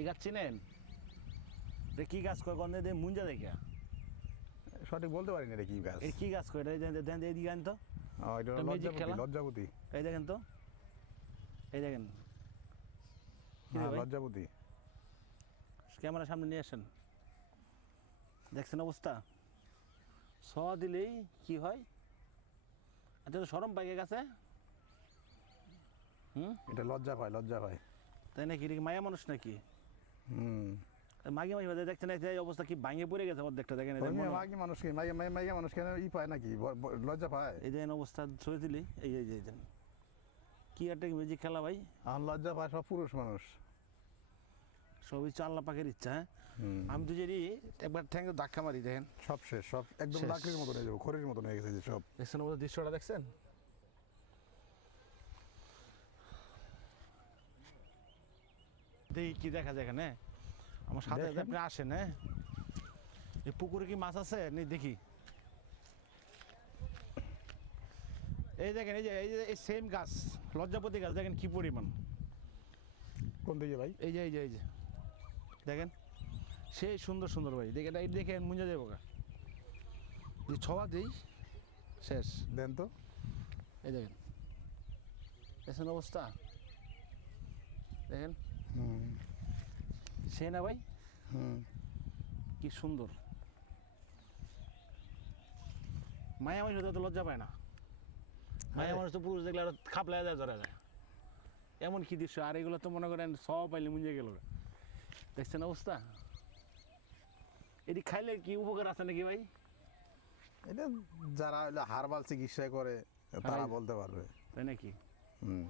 এই গাছ চিনেন কি গাছ গন্ধে দিয়ে মুঞ্জা দেখে সঠিক বলতে পারি না এটা কি গাছ। কি গাছ দেখেন এদিকে আন তো। লজ্জাপতি এই দেখেন তো। এই দেখেন। হ্যাঁ? লজ্জাপতি ক্যামেরার সামনে নিয়ে আসেন। দেখছেন অবস্থা? ছ দিলেই কি হয়? আচ্ছা তো সরম পাইকে গেছে। হুম? এটা লজ্জা পায় লজ্জা পায়। তাই নাকি? মায়া মানুষ নাকি? হুম। মাগে মাঝে মাঝে দেখছেন এই যে এই অবস্থা কি ভাঙে পড়ে গেছে অর্ধেকটা দেখেন মাগি মানুষকে মাইয়া মাইয়া মাইয়া মানুষ কেন ই পায় নাকি? লজ্জা পায়? এই যে অবস্থা ছড়ে দিলি এই এই যে এই কি একটা মিউজিক খেলা ভাই। আর লজ্জা পায় সব পুরুষ মানুষ। সবই চাল্লা পাখির ইচ্ছা হ্যাঁ? আমি তো যদি একবার ঠ্যাং ধাক্কা মারি দেখেন। সব শেষ সব একদম। লাকড়ির মতন হয়ে যাবে খড়ির মতন হয়ে গেছে যে সব। দেখছেন দৃশ্যটা দেখছেন? দেখি কি দেখা যায় এখানে? আমার সাথে আপনি আসেন হ্যাঁ? এই পুকুরে কি মাছ আছে? নি দেখি। এই দেখেন এই যে এই যে এই সেম গাছ লজ্জাপতি গাছ দেখেন কি পরিমাণ। কোন দিকে ভাই? এই যে এই যে এই যে। দেখেন? সেই সুন্দর সুন্দর ভাই। দেখেন এই দেখে মুঞ্জা যাব গা। যদি ছবা দিই শেষ। দেন তো। এই দেখেন। দেখছেন অবস্থা। দেখেন? সে না ভাই? হুম। কি সুন্দর। মায়া মানুষ তো লজ্জা পায় না। মায়া হ্যাঁ। মানুষ তো পুরুষ দেখলে আরও খাপলায় যায় ধরা যায়। এমন কি দৃশ্য? আর এগুলো তো মনে করেন সব পাইলে মুঞ্জে গেল। দেখছেন অবস্থা? এটি খাইলে কি উপকার আছে নাকি ভাই? এটা যারা হারবাল চিকিৎসা করে তারা বলতে পারবে। তাই নাকি? হুম।